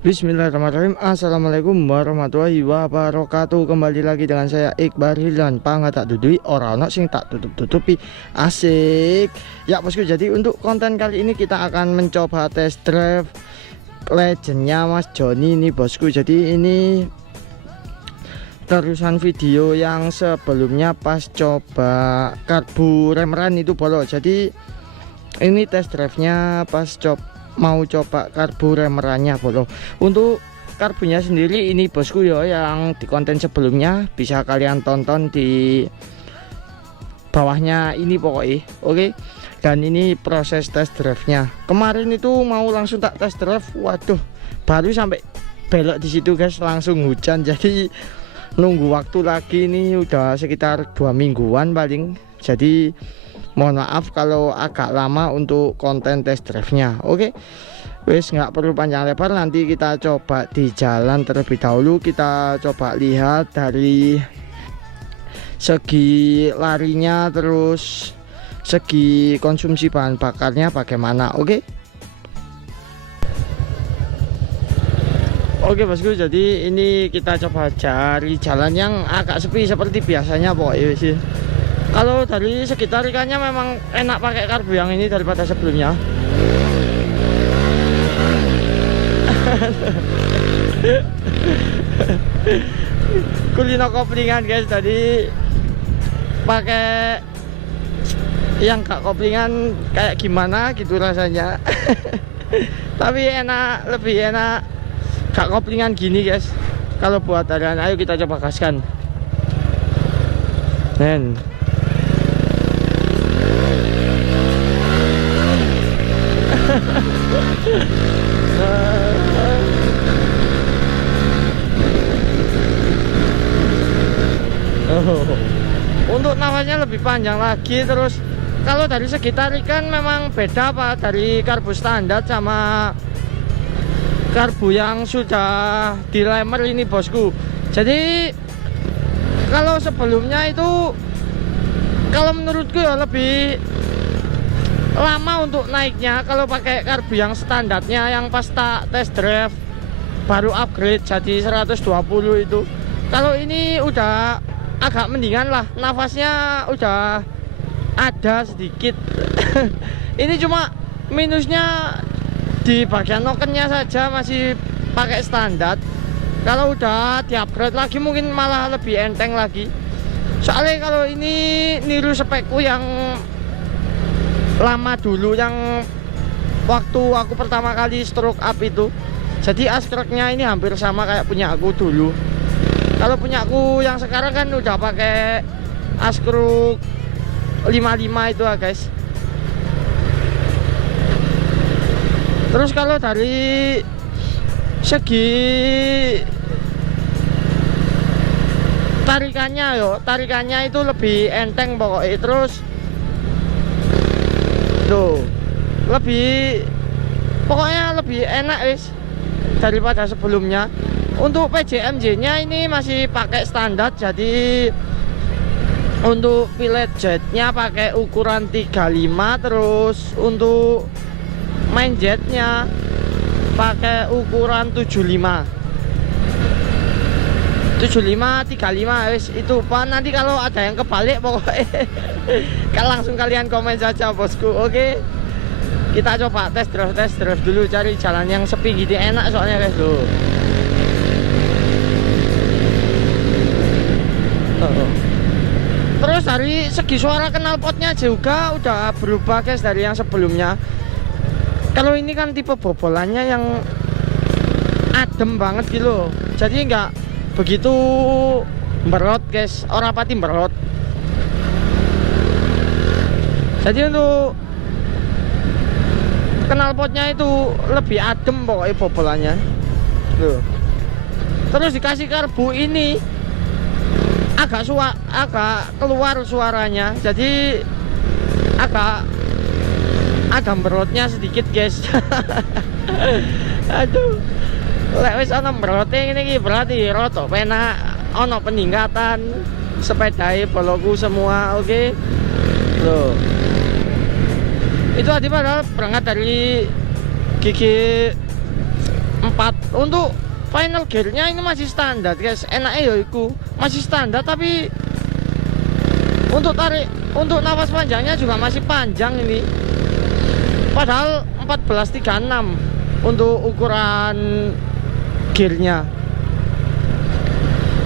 Bismillahirrahmanirrahim. Assalamualaikum warahmatullahi wabarakatuh. Kembali lagi dengan saya Iqbal Hildan. Pangga tak dudui, orang sing tak tutup-tutupi. Asik. Ya bosku, jadi untuk konten kali ini kita akan mencoba test drive legendnya Mas Joni ini bosku. Jadi ini terusan video yang sebelumnya pas coba karburemeran itu bolong. Jadi ini test drive-nya pas mau coba karburemerannya bolong. Untuk karbunya sendiri ini bosku ya, yang di konten sebelumnya bisa kalian tonton di bawahnya ini pokoknya. Oke. Dan ini proses test drive-nya. Kemarin itu mau langsung tak test drive, waduh, baru sampai belok di situ guys langsung hujan. Jadi nunggu waktu lagi ini udah sekitar 2 mingguan paling. Jadi mohon maaf kalau agak lama untuk konten test drive-nya. Oke. Wes nggak perlu panjang lebar, nanti kita coba di jalan terlebih dahulu. Kita coba lihat dari segi larinya, terus segi konsumsi bahan bakarnya bagaimana. Oke. Oke bosku, jadi ini kita coba cari jalan yang agak sepi seperti biasanya pokoknya sih. Kalau dari segi tarikannya memang enak pakai karbu yang ini daripada sebelumnya. Kulino koplingan guys, tadi pakai yang gak koplingan kayak gimana gitu rasanya. Tapi enak, lebih enak gak koplingan gini guys kalau buat harian. Ayo kita coba gaskan. Nen. Untuk nafasnya lebih panjang lagi. Terus kalau dari segi tarikan memang beda pak dari karbu standar sama karbu yang sudah dilemer ini bosku. Jadi kalau sebelumnya itu, kalau menurutku ya lebih lama untuk naiknya kalau pakai karbu yang standarnya, yang pas tak test drive baru upgrade jadi 120 itu. Kalau ini udah agak mendingan lah, nafasnya udah ada sedikit. Ini cuma minusnya di bagian nokennya saja masih pakai standar. Kalau udah di upgrade lagi mungkin malah lebih enteng lagi. Soalnya kalau ini niru spekku yang lama dulu, yang waktu aku pertama kali stroke up itu. Jadi askroknya ini hampir sama kayak punya aku dulu. Kalau punya aku yang sekarang kan udah pakai askrok 55 itu ya guys. Terus kalau dari segi tarikannya itu lebih enteng pokoknya. Terus tuh lebih, pokoknya lebih enak guys daripada sebelumnya. Untuk PJMJ nya ini masih pakai standar, jadi untuk pilot jetnya pakai ukuran 35. Terus untuk main jetnya pakai ukuran 75 35 wis itu pak. Nanti kalau ada yang kebalik pokoknya kan langsung kalian komen saja bosku. Oke, kita coba test drive dulu, cari jalan yang sepi gitu enak soalnya guys tuh. Terus dari segi suara knalpotnya juga udah berubah guys dari yang sebelumnya. Kalau ini kan tipe bobolannya yang adem banget gitu loh, jadi nggak begitu berot guys, orang pati berot. Jadi untuk knalpotnya itu lebih adem pokoknya bobolannya loh. Terus dikasih karbu ini agak keluar suaranya, jadi agak berotnya sedikit guys. Aduh, lek wis ana brote ngene iki berarti roto penak, ana peningkatan sepedae boloku semua. Oke. Loh. Itu tadi padahal berangkat dari gigi 4. Untuk final gearnya ini masih standar guys, enaknya ya itu masih standar, tapi untuk nafas panjangnya juga masih panjang ini, padahal 1436 untuk ukuran gearnya.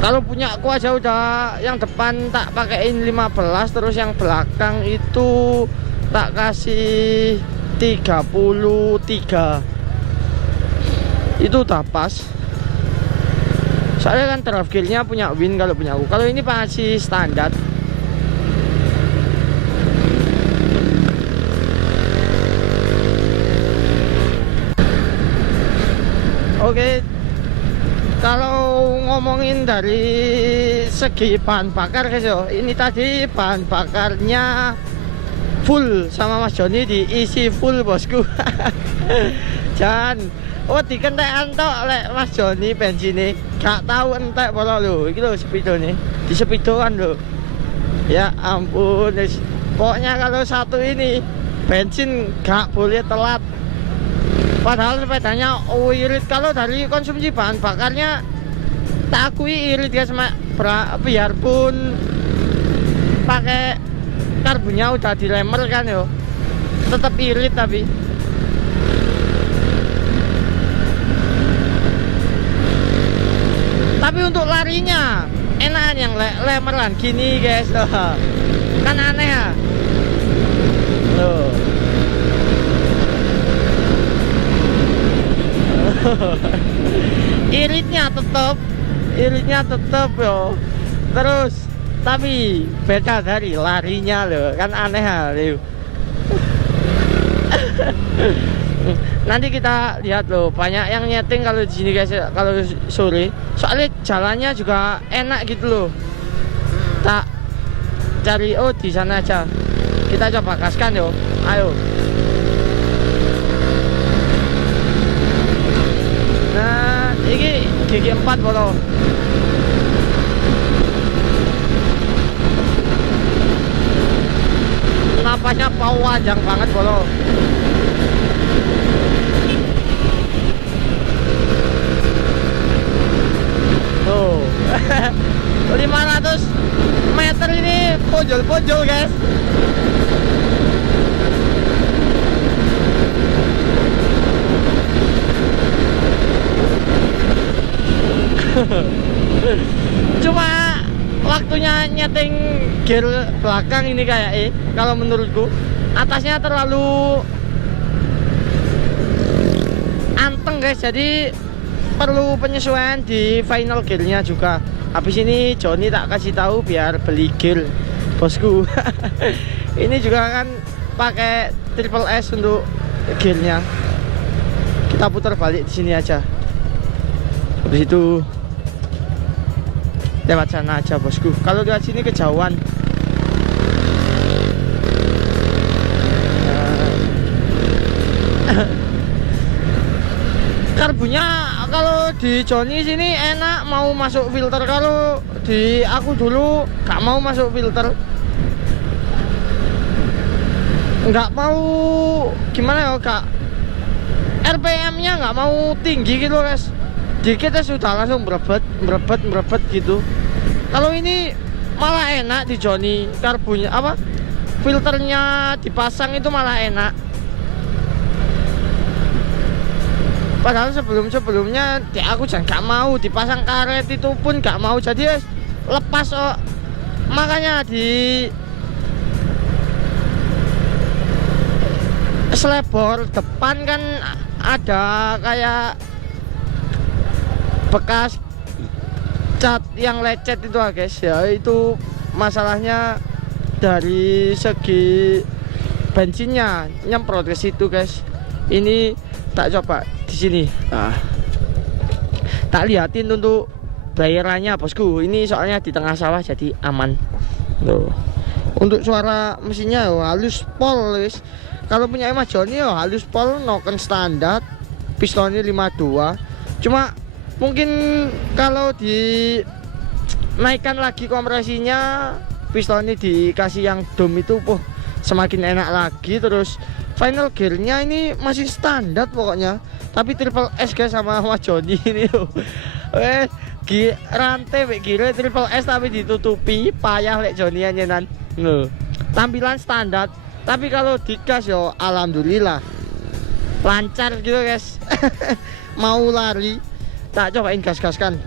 Kalau punya aku aja udah yang depan tak pakein 15, terus yang belakang itu tak kasih 33. Itu udah pas. Soalnya kan drive gearnya punya Win kalau punya aku. Kalau ini masih standar. Oke. Kalau ngomongin dari segi bahan bakar guys yo, ini tadi bahan bakarnya full sama Mas Joni, diisi full bosku. Jangan dikentekan tok lek Mas Joni bensinnya gak tahu entek apa lho. Iki lho sepidone, di sepidoan lho. Ya ampun, pokoknya kalau satu ini bensin gak boleh telat. Padahal sepedanya irit, kalau dari konsumsi bahan bakarnya tak akui irit guys, biarpun pakai karbonnya udah dilemer kan yo, tetap irit. Tapi untuk larinya enak yang lemeran gini guys, kan aneh ya. Iritnya tetap yo. Terus tapi beda dari larinya loh, kan aneh loh. Nanti kita lihat loh, banyak yang nyeting kalau di sini guys, kalau sore. Soalnya jalannya juga enak gitu loh. Tak cari di sana aja. Kita coba gaskan yo. Ayo. Nah, ini gigi 4 bolo. Napasnya panjang banget bolo. Tuh. 500 meter ini pojol-pojol guys. Cuma waktunya nyeting gear belakang ini kayak kalau menurutku atasnya terlalu anteng guys, jadi perlu penyesuaian di final gearnya juga. Habis ini Joni tak kasih tahu biar beli gear bosku. Ini juga kan pakai triple S untuk gearnya. Kita putar balik di sini aja. Habis itu lewat sana aja bosku. Kalau lewat sini kejauhan. Karbonnya kalau di Joni sini enak, mau masuk filter. Kalau di aku dulu gak mau masuk filter, nggak mau gimana ya, kak, RPM-nya nggak mau tinggi gitu guys. Dikit ya sudah langsung merebet gitu. Kalau ini malah enak di Joni, karbonnya filternya dipasang itu malah enak. Padahal sebelumnya aku jangan gak mau dipasang karet, itu pun gak mau, jadi lepas makanya di selebor depan kan ada kayak bekas cat yang lecet itu guys ya. Itu masalahnya dari segi bensinnya nyemprot ke situ guys. Ini tak coba di sini, tak liatin untuk bayarannya bosku. Ini soalnya di tengah sawah jadi aman loh. Untuk suara mesinnya halus pol guys. Kalau punya Mas Joni halus pol, noken standar, pistonnya 52. Cuma mungkin kalau dinaikkan lagi kompresinya, pistonnya dikasih yang dom itu semakin enak lagi. Terus final gearnya ini masih standar pokoknya, tapi triple S guys sama Mas Joni ini loh. Rantai gear triple S tapi ditutupi, payah lek Joni nyenan loh. Tampilan standar, tapi kalau digas yo alhamdulillah lancar gitu guys. Mau lari tak cobain gas-gaskan.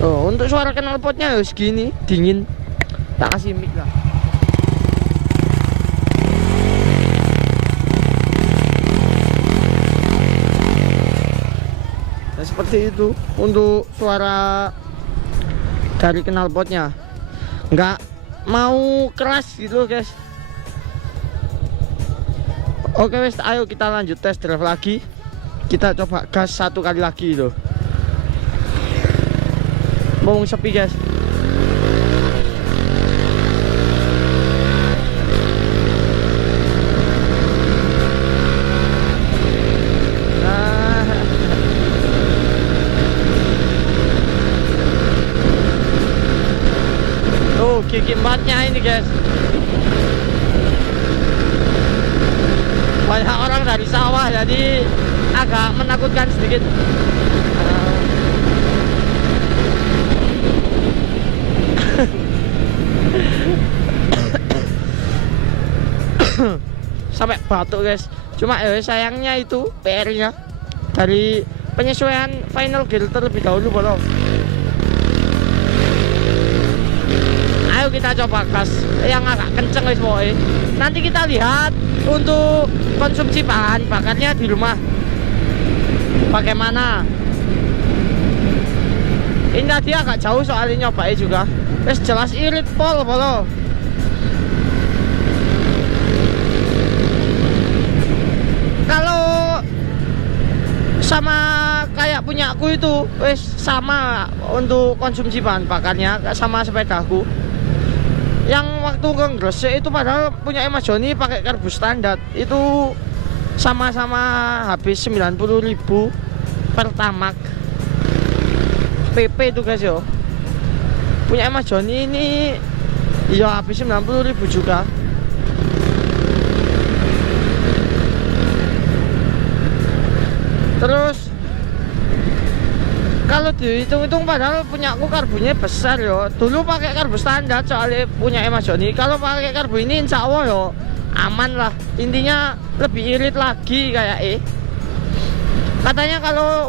Oh, untuk suara knalpotnya ya segini, dingin. Tak kasih mic lah. Nah, seperti itu untuk suara dari knalpotnya. Nggak mau keras gitu guys. Oke wes, ayo kita lanjut test drive lagi. Kita coba gas satu kali lagi loh. Bong sepi guys. Tuh gigi empatnya ini guys. Banyak orang dari sawah jadi agak menakutkan sedikit. Sampai batuk guys. Cuma ya sayangnya itu PR-nya dari penyesuaian final gear terlebih dahulu belum. Ayo kita coba gas yang agak kenceng guys boy. Nanti kita lihat untuk konsumsi bahan bakarnya di rumah bagaimana. Ini tadi agak jauh soalnya nyobain juga. Wes jelas irit pol bolo. Kalau sama kayak punyaku itu wes sama untuk konsumsi bahan bakarnya sama sepedaku. Yang waktu ke Gresik itu padahal punya Mas Joni pakai karbus standar itu sama-sama habis 90.000 per tamak PP itu guys yo. Punya Mas Joni ini ya habis 90.000 juga. Terus kalau dihitung-hitung padahal punya aku karbunya besar yo. Dulu pakai karbu standar soalnya punya Mas Joni. Kalau pakai karbu ini insya Allah yo aman lah. Intinya lebih irit lagi kayak katanya kalau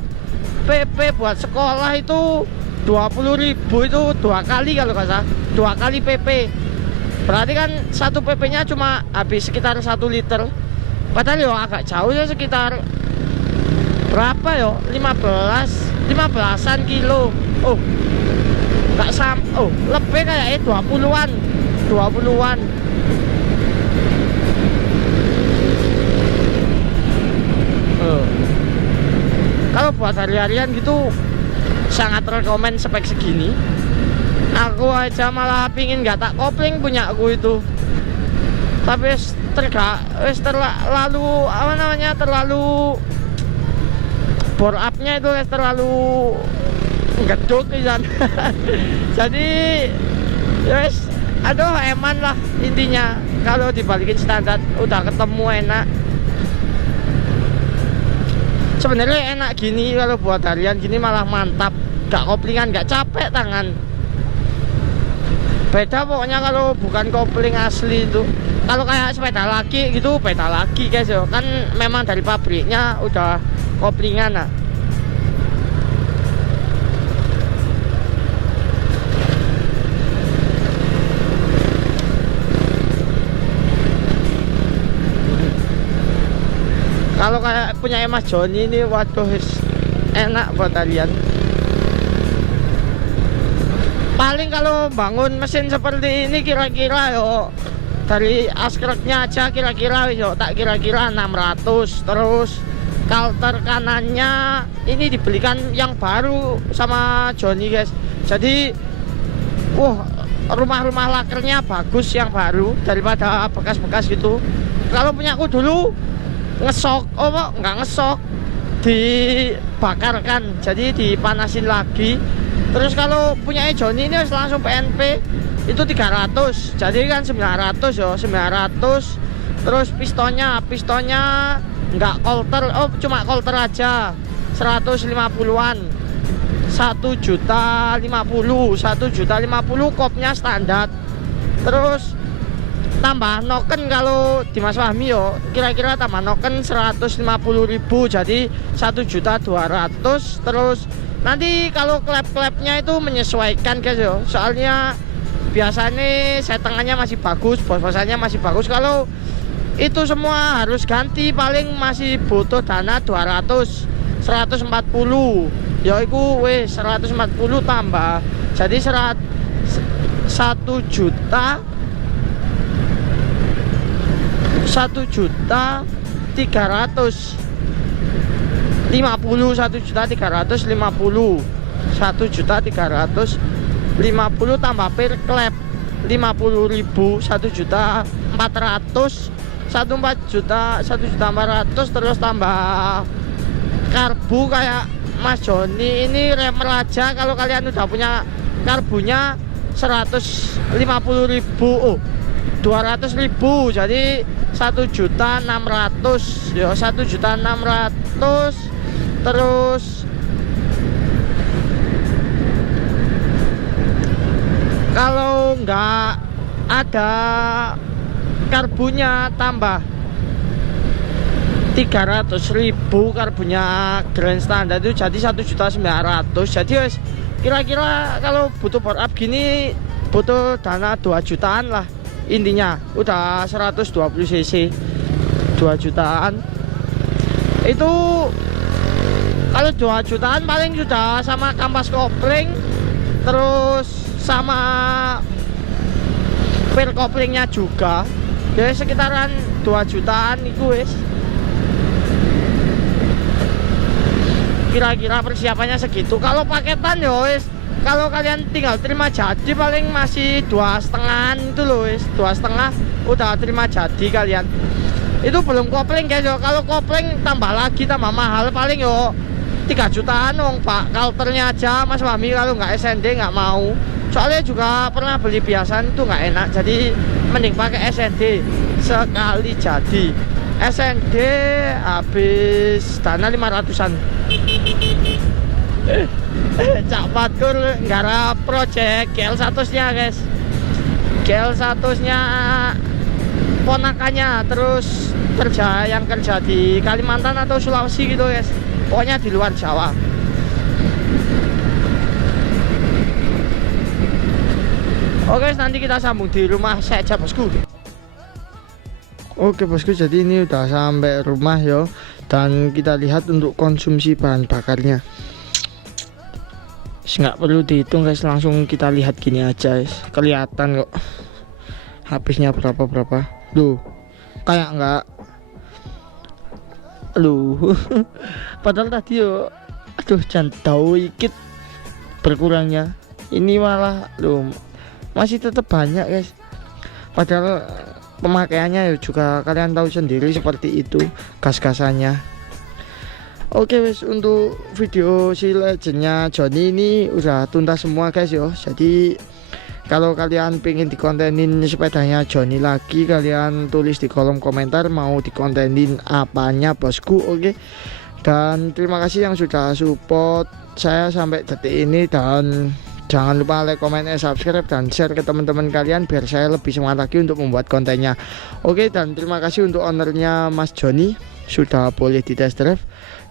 PP buat sekolah itu 20.000 itu 2 kali kalau nggak salah. 2 kali PP. Berarti kan satu PP nya cuma habis sekitar 1 liter. Padahal yo agak jauh ya, sekitar berapa yo? 15-an kilo. Oh, nggak oh lebih kayak 20-an. Kalau buat hari-harian gitu sangat rekomen spek segini. Aku aja malah pingin nggak tak kopling punya aku itu. Tapi terlalu apa namanya, terlalu bore up-nya itu terlalu geduk kan. Jadi yes, aduh eman lah intinya. Kalau dibalikin standar udah ketemu enak. Sebenarnya enak gini kalau buat harian gini malah mantap. Gak koplingan, gak capek tangan. Beda pokoknya kalau bukan kopling asli itu. Kalau kayak sepeda laki gitu, sepeda laki guys yo. Kan memang dari pabriknya udah koplingan lah. Kalau kayak punya Mas Joni ini waduh enak buat harian. Paling kalau bangun mesin seperti ini kira-kira yo dari askreknya aja kira-kira yo tak kira-kira 600. Terus kalter kanannya ini dibelikan yang baru sama Joni guys. Jadi rumah-rumah lakernya bagus yang baru daripada bekas-bekas gitu. Kalau punya aku dulu ngesok, nggak ngesok, dibakarkan, jadi dipanasin lagi. Terus kalau punya Joni ini langsung PNP, itu 300, jadi kan 900 ya, 900. Terus pistonnya nggak kolter, oh cuma kolter aja 150-an, 1.050.000 kopnya standar. Terus tambah noken kalau di Mas Fahmi yo, kira-kira tambah noken 150.000, jadi 1.200.000. Terus nanti kalau klep-klepnya itu menyesuaikan guys yo, soalnya biasanya setengahnya masih bagus, bos-bosannya masih bagus. Kalau itu semua harus ganti paling masih butuh dana 200, 140 ya itu wes 140 tambah, jadi 1.350.000, 1.350 tambah per klep 50.000, 1.400.000, 1.400.000, terus tambah karbu kayak Mas Joni ini remer aja. Kalau kalian udah punya karbunya 150.000, oh 200.000, jadi 1.600.000 ya, 1.600.000. Terus kalau nggak ada karbunya tambah 300.000 karbunya grand standard itu jadi 1.900.000. Jadi wes kira-kira kalau butuh bore up gini butuh dana 2 jutaan lah, intinya udah 120 cc 2 jutaan. Itu kalau 2 jutaan paling sudah sama kampas kopling, terus sama per koplingnya juga, jadi sekitaran 2 jutaan itu wes. Kira-kira persiapannya segitu. Kalau paketan ya wes, kalau kalian tinggal terima jadi paling masih 2,5 itu loh wes, 2,5 udah terima jadi kalian. Itu belum kopling guys yo. Kalau kopling tambah lagi tambah mahal, paling yo 3 jutaan dong pak. Kalternya aja Mas Fahmi kalau nggak SND nggak mau, soalnya juga pernah beli biasan itu nggak enak, jadi mending pakai SND sekali jadi. SND habis dana 500-an. Cak Patkur nggarap project GL100 nya guys, GL100 nya ponakannya, terus yang kerja di Kalimantan atau Sulawesi gitu guys, pokoknya di luar Jawa. Oke, nanti kita sambung di rumah saja bosku. Oke bosku, jadi ini udah sampai rumah yo, dan kita lihat untuk konsumsi bahan bakarnya. Nggak perlu dihitung guys, langsung kita lihat gini aja guys, kelihatan kok habisnya berapa. Duh, kayak nggak, padahal tadi yo, aduh jangan tahu dikit berkurangnya, ini malah masih tetap banyak guys, padahal pemakaiannya juga kalian tahu sendiri seperti itu gas-gasannya. Oke wes, untuk video si legendnya Joni ini udah tuntas semua guys yo. Jadi kalau kalian pengen dikontenin sepedanya Joni lagi, kalian tulis di kolom komentar mau dikontenin apanya bosku. Oke, dan terima kasih yang sudah support saya sampai detik ini, dan jangan lupa like, comment, subscribe, dan share ke teman-teman kalian biar saya lebih semangat lagi untuk membuat kontennya. Oke, dan terima kasih untuk ownernya Mas Joni sudah boleh di test drive.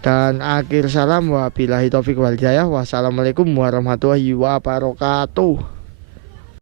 Dan akhir salam, wabillahi taufiq wal hidayah. Wassalamualaikum warahmatullahi wabarakatuh.